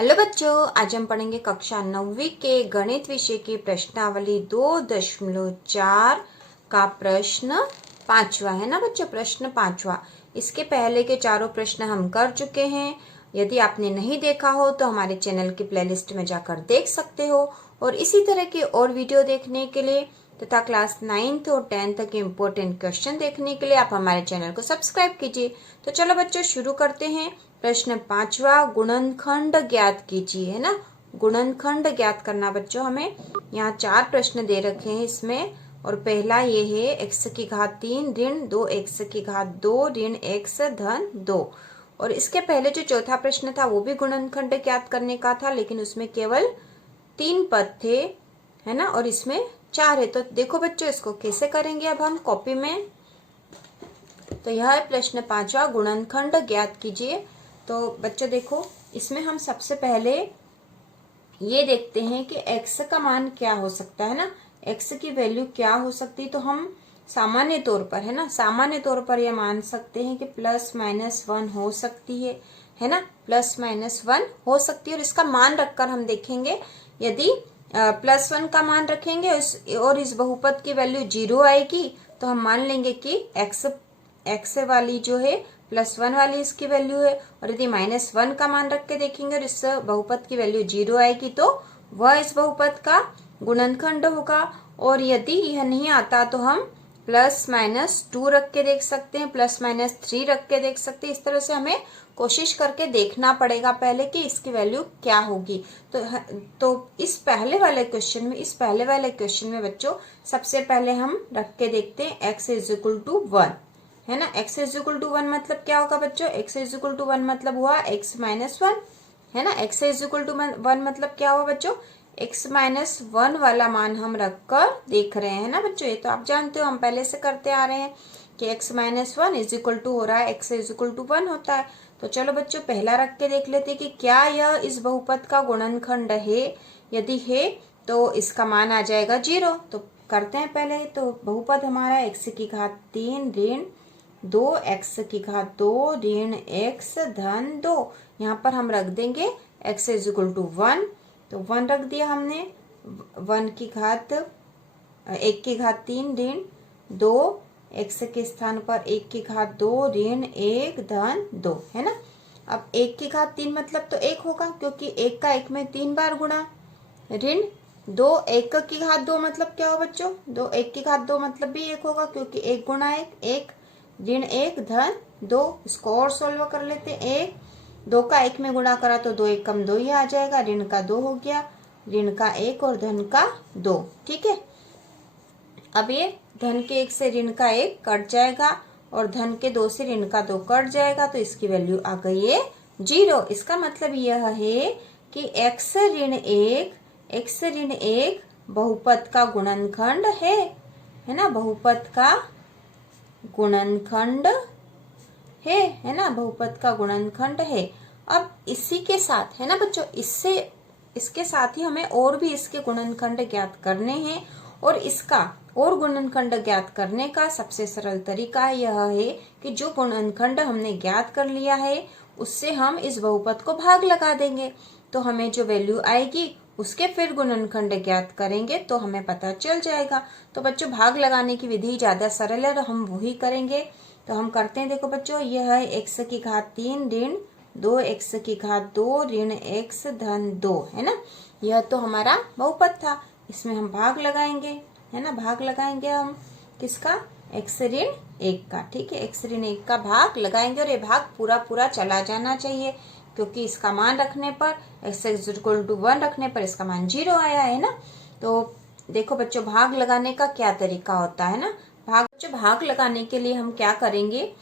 Hello बच्चों, आज हम पढ़ेंगे कक्षा 9वीं के गणित विषय की प्रश्नावली 2.4 का प्रश्न 5वां है ना बच्चों। प्रश्न 5वां, इसके पहले के चारों प्रश्न हम कर चुके हैं। यदि आपने नहीं देखा हो तो हमारे चैनल की प्लेलिस्ट में जाकर देख सकते हो। और इसी तरह के और वीडियो देखने के लिए तथा क्लास 9th और 10th के इम्पोर्टेंट क्वेश्चन देखने के लिए आप हमारे चैनल को सब्सक्राइब कीजिए। तो चलो बच्चों शुरू करते हैं। प्रश्न 5वां, गुणनखंड ज्ञात कीजिए, है ना। गुणनखंड ज्ञात करना बच्चों, हमें यहाँ 4 प्रश्न दे रखे हैं इसमें। और पहला ये है x की घात 3 ऋण 2 x की घात 2 ऋण x धन 2। और इसके पहले जो चौथा प्रश्न था वो भी गुणनखंड ज्ञात करने का था, लेकिन उसमें केवल 3 पद थे, है ना, और इसमें 4 है। तो देखो बच्चों इसको कैसे करेंगे अब हम कॉपी में। तो यह है प्रश्न 5वां, गुणनखंड ज्ञात कीजिए। तो बच्चों देखो, इसमें हम सबसे पहले ये देखते हैं कि x का मान क्या हो सकता है ना, x की वैल्यू क्या हो सकती है। तो हम सामान्य तौर पर, है ना, सामान्य तौर पर यह मान सकते हैं कि +-1 हो सकती है ना, +-1 हो सकती है। और इसका मान रखकर हम देखेंगे, यदि +1 का मान रखेंगे और इस बहुपद की वैल्यू 0 आएगी तो हम मान लेंगे कि x वाली जो है +1 वाली इसकी वैल्यू है। और यदि -1 का मान रख के देखेंगे और इस बहुपद की वैल्यू 0 आएगी तो वह इस बहुपद का गुणनखंड होगा। और यदि यह नहीं आता तो हम +-2 रख के देख सकते हैं, +-3 रख के देख सकते हैं। इस तरह से हमें कोशिश करके देखना पड़ेगा पहले कि इसकी वैल्यू क्या होगी। तो इस पहले वाले क्वेश्चन में बच्चों सबसे पहले हम रख के देखते हैं x = 1, है ना। x = 1 मतलब क्या होगा बच्चों, x = 1 मतलब हुआ x - 1, है ना। x = 1 मतलब क्या हुआ बच्चों, x - 1 वाला मान हम रखकर देख रहे हैं ना बच्चों। ये तो आप जानते हो, हम पहले से करते आ रहे हैं कि x - 1 = हो रहा है x = 1 होता है। तो चलो बच्चों पहला रख के देख लेते हैं कि क्या यह इस बहुपद का गुणनखंड है। यदि है तो इसका मान आ जाएगा 0। तो करते हैं पहले। तो बहुपद हमारा x की घात 3 ऋण 2 x की घात 2 ऋण x धन 2। यहाँ पर हम रख देंगे x = 1। तो 1 रख दिया हमने, 1 की घात 1 की घात 3 ऋण 2 x के स्थान पर 1 की घात 2 ऋण 1 धन 2, है ना। अब 1 की घात 3 मतलब तो 1 होगा, क्योंकि 1 का 1 में 3 बार गुणा। ऋण 2 1 की घात 2 मतलब क्या हो बच्चों, 2 1 की घात 2 मतलब भी 1 होगा, क्योंकि 1 गुणा 1 ऋण 1 धन 2। इसको और सोल्व कर लेते हैं। 1 2 का 1 में गुणा करा तो 2 1 कम 2 ही आ जाएगा, ऋण का 2 हो गया, ऋण का 1 और धन का 2, ठीक है। अब ये धन के 1 से ऋण का 1 कट जाएगा और धन के 2 से ऋण का 2 कट जाएगा, तो इसकी वैल्यू आ गई है 0। इसका मतलब यह है कि x ऋण 1 बहुपद का गुणनखंड है ना, बहुपद का गुणनखंड है ना, बहुपद का गुणनखंड है। अब इसी के साथ, है ना बच्चों, इसके साथ ही हमें और भी इसके गुणनखंड ज्ञात करने हैं। और इसका और गुणनखंड ज्ञात करने का सबसे सरल तरीका यह है कि जो गुणनखंड हमने ज्ञात कर लिया है उससे हम इस बहुपद को भाग लगा देंगे। तो हमें जो वैल्यू आएगी उसके फिर गुणनखंड ज्ञात करेंगे तो हमें पता चल जाएगा। तो बच्चों भाग लगाने की विधि ज्यादा सरल है, तो हम वही करेंगे। तो हम करते हैं, देखो बच्चों, यह है x की घात 3 ऋण 2 x की घात 2 ऋण x धन 2, है ना। यह तो हमारा बहुपद था, इसमें हम भाग लगाएंगे, है ना। भाग लगाएंगे हम किसका, x ऋण 1 का, ठीक है। x ऋण 1 का भाग लगाएंगे और ये भाग पूरा पूरा चला जाना चाहिए, क्योंकि इसका मान रखने पर x = 1 रखने पर इसका मान 0 आया, है ना। तो देखो बच्चों भाग लगाने का क्या तरीका होता है ना। भाग लगाने के लिए हम क्या करेंगे,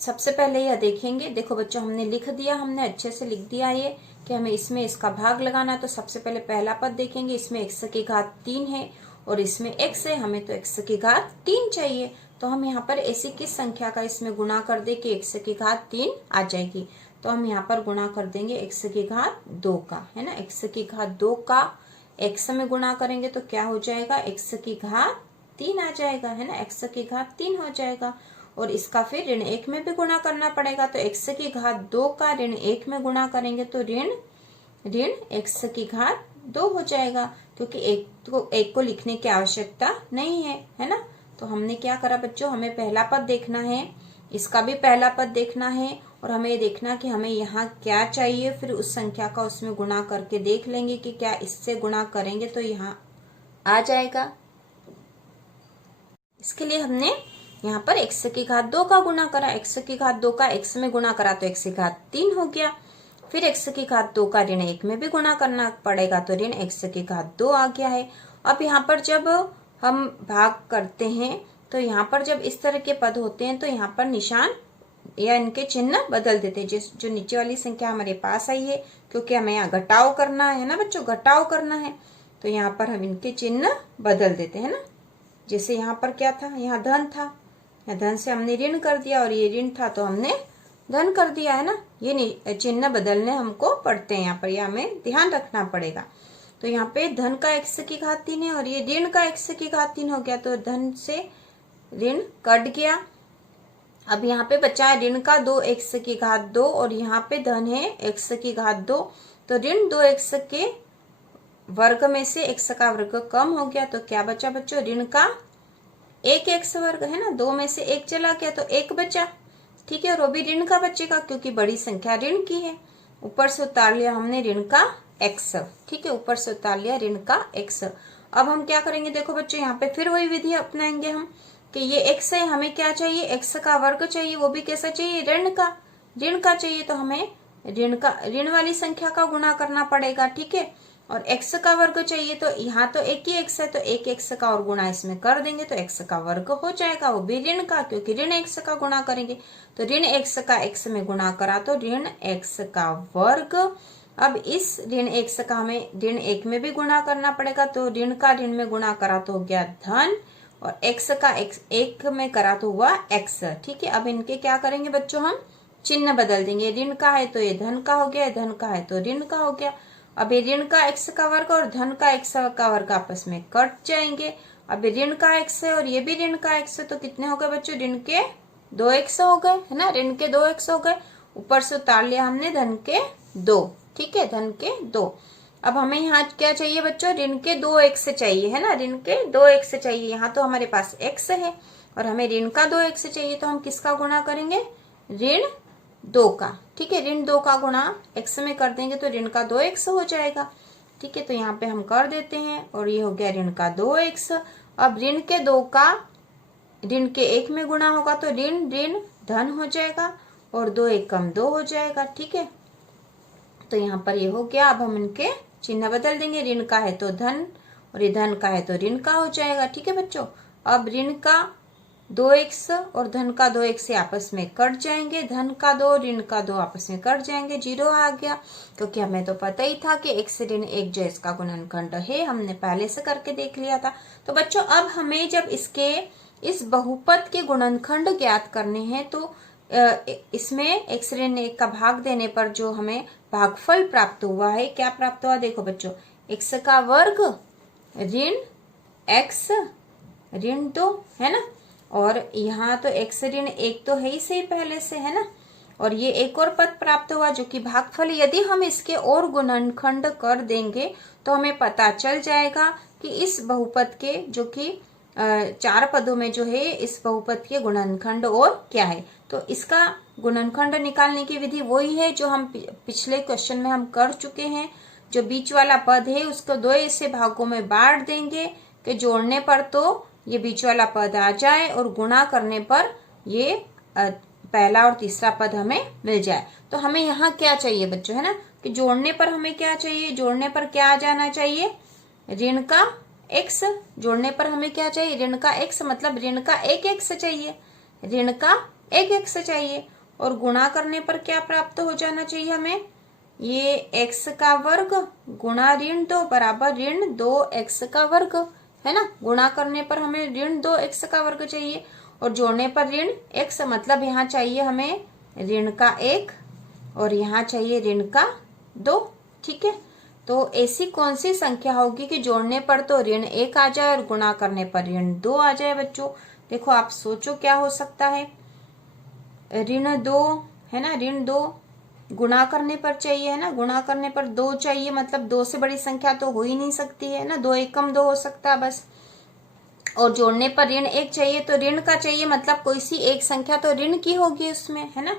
सबसे पहले यह देखेंगे। देखो बच्चों हमने लिख दिया, हमने अच्छे से लिख दिया ये कि हमें इसमें इसका भाग लगाना। तो सबसे पहले पहला पद देखेंगे, इसमें x की घात 3 है और इसमें x है, हमें तो x की घात 3 चाहिए। तो हम यहाँ पर ऐसी किस संख्या का इसमें गुणा कर दे कि x की घात 3 आ जाएगी। तो हम यहाँ पर गुणा कर देंगे x की घात 2 का, है ना। x की घात 2 का x में गुणा करेंगे तो क्या हो जाएगा, x की घात 3 आ जाएगा, है ना। x की घात 3 हो जाएगा। और इसका फिर ऋण 1 में भी गुणा करना पड़ेगा। तो x की घात 2 का ऋण 1 में गुणा करेंगे तो ऋण ऋण x की घात 2 हो जाएगा, क्योंकि एक को लिखने की आवश्यकता नहीं है, है ना। तो हमने क्या करा बच्चों, हमें पहला पद देखना है, इसका भी पहला पद देखना है, और हमें ये देखना कि हमें यहाँ क्या चाहिए, फिर उस संख्या का उसमें गुणा करके देख लेंगे कि क्या इससे गुणा करेंगे तो यहाँ आ जाएगा। इसके लिए हमने यहाँ पर x की घात 2 का गुणा करा, x की घात 2 का x में गुणा करा तो x की घात 3 हो गया। फिर x की घात 2 का ऋण 1 में भी गुणा करना पड़ेगा तो ऋण x की घात 2 आ गया है। अब यहाँ पर जब हम भाग करते हैं तो यहाँ पर जब इस तरह के पद होते हैं तो यहाँ पर निशान या इनके चिन्ह बदल देते हैं। जो नीचे वाली संख्या हमारे पास आई है, क्योंकि हमें यहाँ घटाव करना है ना बच्चों, घटाव करना है, तो यहाँ पर हम इनके चिन्ह बदल देते हैं ना। जैसे यहाँ पर क्या था, यहाँ धन था, यहाँ धन से हमने ऋण कर दिया, और ये ऋण था तो हमने धन कर दिया, है ना। ये चिन्ह बदलने हमको पड़ते हैं यहाँ पर, ये हमें ध्यान रखना पड़ेगा। तो यहाँ पे धन का x की घात 3 है और ये ऋण का x की घात 3 हो गया, तो धन से ऋण कट गया। अब यहाँ पे बचा है ऋण का 2x की घात 2 और यहाँ पे धन है x की घात 2, तो ऋण 2x के वर्ग में से x का वर्ग कम हो गया, तो क्या बचा बच्चों, ऋण का 1x वर्ग, है ना। 2 में से 1 चला गया तो 1 बचा, ठीक है, और वो भी ऋण का बचेगा क्योंकि बड़ी संख्या ऋण की है। ऊपर से उतार लिया हमने ऋण का x, ठीक है, ऊपर से उतार लिया ऋण का x। अब हम क्या करेंगे, देखो बच्चों यहाँ पे फिर वही विधि अपनाएंगे हम कि ये x है, हमें क्या चाहिए, x का वर्ग चाहिए, वो भी कैसा चाहिए, ऋण का चाहिए, तो हमें ऋण वाली संख्या का गुणा करना पड़ेगा, ठीक है। और x का वर्ग चाहिए तो यहाँ तो एक ही x है, तो एक x का और गुणा इसमें कर देंगे तो x का वर्ग हो जाएगा, वो भी ऋण का, क्योंकि ऋण x का गुणा करेंगे तो ऋण x का x में गुणा करा तो ऋण x का वर्ग। अब इस ऋण x का हमें ऋण 1 में भी गुणा करना पड़ेगा, तो ऋण का ऋण में गुणा करा तो हो गया धन, और x का x 1 में करा तो हुआ x, ठीक है। अब इनके क्या करेंगे बच्चों, हम चिन्ह बदल देंगे, ऋण का है तो ये धन का हो गया, धन का है तो ऋण का हो गया। अब ये ऋण का x का वर्ग और धन का x का वर्ग आपस में कट जाएंगे। अब ऋण का x है और ये भी ऋण का x है, तो कितने हो गए बच्चों, ऋण के 2x हो गए, है ना, ऋण के 2x हो गए। ऊपर से उतार लिया हमने धन के 2, ठीक है, धन के 2। अब हमें यहाँ क्या चाहिए बच्चों, ऋण के 2x चाहिए, है ना, ऋण के 2x चाहिए। यहाँ तो हमारे पास x है और हमें ऋण का 2x चाहिए, तो हम किसका गुणा करेंगे, ऋण 2 का, ठीक है, ऋण 2 का गुणा x में कर देंगे तो ऋण का 2x हो जाएगा, ठीक है। तो यहाँ पे हम कर देते हैं और ये हो गया ऋण का 2x। अब ऋण के 2 का ऋण के 1 में गुणा होगा तो ऋण ऋण धन हो जाएगा और 2 1 कम 2 हो जाएगा, ठीक है। तो यहाँ पर ये हो गया। अब हम इनके चिन्ह बदल देंगे, ऋण का है तो धन और ये धन का है तो ऋण का हो जाएगा, ठीक है बच्चों। अब ऋण का 2x और धन का 2x से आपस में कट जाएंगे, धन का 2 ऋण का 2 आपस में कट जाएंगे, 0 आ गया, क्योंकि हमें तो पता ही था कि x ऋण 1 जो इसका गुणनखंड है, हमने पहले से करके देख लिया था। तो बच्चों अब हमें जब इस बहुपद के गुणनखंड ज्ञात करने हैं तो इसमें x ऋण 1 का भाग देने पर जो हमें भागफल प्राप्त हुआ है, क्या प्राप्त हुआ, देखो बच्चों, x का वर्ग ऋण x ऋण 2, है ना, और यहाँ तो x ऋण 1 तो है ही सही पहले से, है ना, और ये एक और पद प्राप्त हुआ जो कि भागफल। यदि हम इसके और गुणनखंड कर देंगे तो हमें पता चल जाएगा कि इस बहुपद के जो कि 4 पदों में जो है इस बहुपद के गुणनखंड और क्या है। तो इसका गुणनखंड निकालने की विधि वही है जो हम पिछले क्वेश्चन में हम कर चुके हैं। जो बीच वाला पद है उसको 2 ऐसे भागों में बांट देंगे कि जोड़ने पर तो ये बीच वाला पद आ जाए और गुणा करने पर ये पहला और तीसरा पद हमें मिल जाए। तो हमें यहाँ क्या चाहिए बच्चों, है ना, कि जोड़ने पर हमें क्या चाहिए, जोड़ने पर क्या आ जाना चाहिए, ऋण का x। जोड़ने पर हमें क्या चाहिए, ऋण का x, मतलब ऋण का 1x चाहिए, ऋण का 1x चाहिए। और गुणा करने पर क्या प्राप्त हो जाना चाहिए हमें, ये x का वर्ग गुणा ऋण 2 बराबर ऋण 2x का वर्ग, है ना। गुणा करने पर हमें ऋण 2x का वर्ग चाहिए और जोड़ने पर ऋण x, मतलब यहाँ चाहिए हमें ऋण का 1 और यहाँ चाहिए ऋण का 2, ठीक है। तो ऐसी कौन सी संख्या होगी कि जोड़ने पर तो ऋण 1 आ जाए और गुणा करने पर ऋण 2 आ जाए बच्चों। देखो आप सोचो क्या हो सकता है, ऋण 2, है ना, ऋण 2 गुणा करने पर चाहिए, है ना, गुणा करने पर 2 चाहिए, मतलब 2 से बड़ी संख्या तो हो ही नहीं सकती है ना, 2 एकम 2 हो सकता है बस। और जोड़ने पर ऋण 1 चाहिए, तो ऋण का चाहिए, मतलब कोई सी एक संख्या तो ऋण की होगी उसमें, है ना,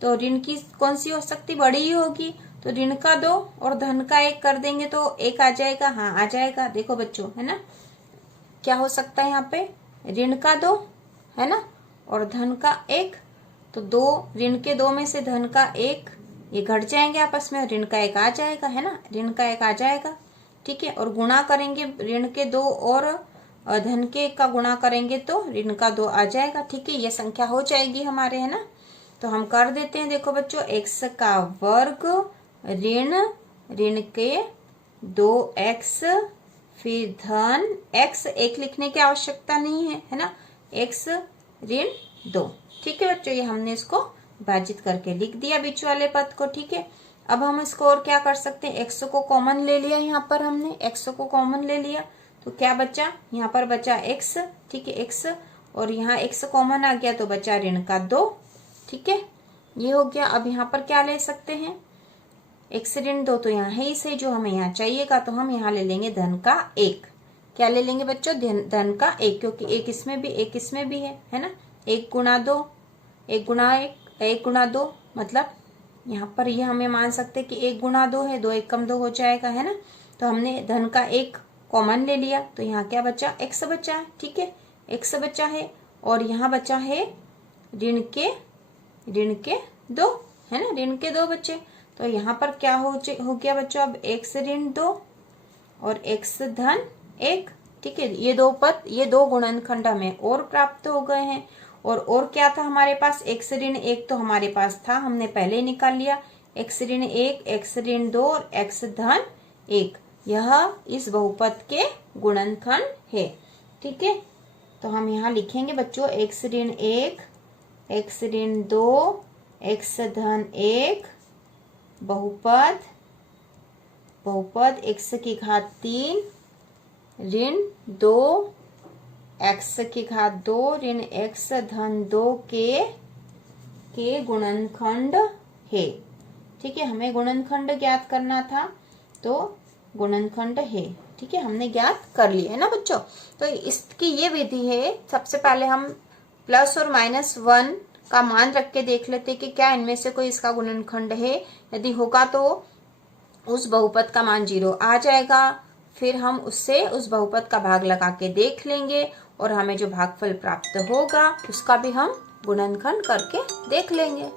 तो ऋण की कौन सी हो सकती, बड़ी ही होगी, तो ऋण का 2 और धन का 1 कर देंगे तो 1 आ जाएगा। हाँ आ जाएगा, देखो बच्चों, है ना, क्या हो सकता है यहाँ पे, ऋण का 2, है ना, और धन का 1, तो 2 ऋण के 2 में से धन का 1 ये घट जाएंगे आपस में, ऋण का 1 आ जाएगा, है ना, ऋण का 1 आ जाएगा, ठीक है। और गुणा करेंगे ऋण के 2 और धन के 1 का गुणा करेंगे तो ऋण का 2 आ जाएगा, ठीक है, ये संख्या हो जाएगी हमारे, है ना। तो हम कर देते हैं, देखो बच्चों, x का वर्ग ऋण ऋण के 2x, फिर धन x, 1 लिखने की आवश्यकता नहीं है, है ना, x ऋण 2, ठीक है बच्चों, ये हमने इसको विभाजित करके लिख दिया बीच वाले पद को, ठीक है। अब हम इसको और क्या कर सकते हैं, x को कॉमन ले लिया, यहाँ पर हमने x को कॉमन ले लिया, तो क्या बचा, यहाँ पर बचा x, ठीक है, x, और यहाँ x कॉमन आ गया तो बचा ऋण का 2, ठीक है, ये हो गया। अब यहाँ पर क्या ले सकते हैं, x ऋण 2 तो यहाँ है ही सही, जो हमें यहाँ चाहिएगा, तो हम यहाँ ले लेंगे धन का 1, क्या ले लेंगे बच्चों, धन का 1, क्योंकि 1 इसमें भी 1 इसमें भी है ना, 1 गुणा 2, 1 गुणा 1, 1 गुणा 2, मतलब यहाँ पर ये हमें मान सकते हैं कि 1 गुणा 2 है, 2 एकम 2 हो जाएगा, है ना, तो हमने धन का 1 कॉमन ले लिया, तो यहाँ क्या बचा, x बचा है, ठीक है, x बचा है, और यहाँ बचा है ऋण के 2, है ना, ऋण के 2 बचे, तो यहाँ पर क्या हो गया बच्चों, अब x ऋण 2 और x धन 1, ठीक है, ये 2 पद, ये 2 गुणनखंड हमें और प्राप्त हो गए हैं। और क्या था हमारे पास, x ऋण 1 तो हमारे पास था, हमने पहले ही निकाल लिया, x ऋण 1, x ऋण 2 और x धन 1, यह इस बहुपद के गुणनखंड है, ठीक है। तो हम यहाँ लिखेंगे बच्चों, x ऋण 1, x ऋण 2, x धन 1, बहुपद x की घात 3 ऋण 2 x की घात 2 ऋण x धन 2 के गुणनखंड है, ठीक है, हमें गुणनखंड ज्ञात करना था, तो गुणनखंड है, ठीक है, हमने ज्ञात कर लिया है ना बच्चों। तो इसकी ये विधि है, सबसे पहले हम प्लस और -1 का मान रख के देख लेते कि क्या इनमें से कोई इसका गुणनखंड है, यदि होगा तो उस बहुपद का मान 0 आ जाएगा, फिर हम उससे उस बहुपद का भाग लगा के देख लेंगे, और हमें जो भागफल प्राप्त होगा उसका भी हम गुणनखंड करके देख लेंगे।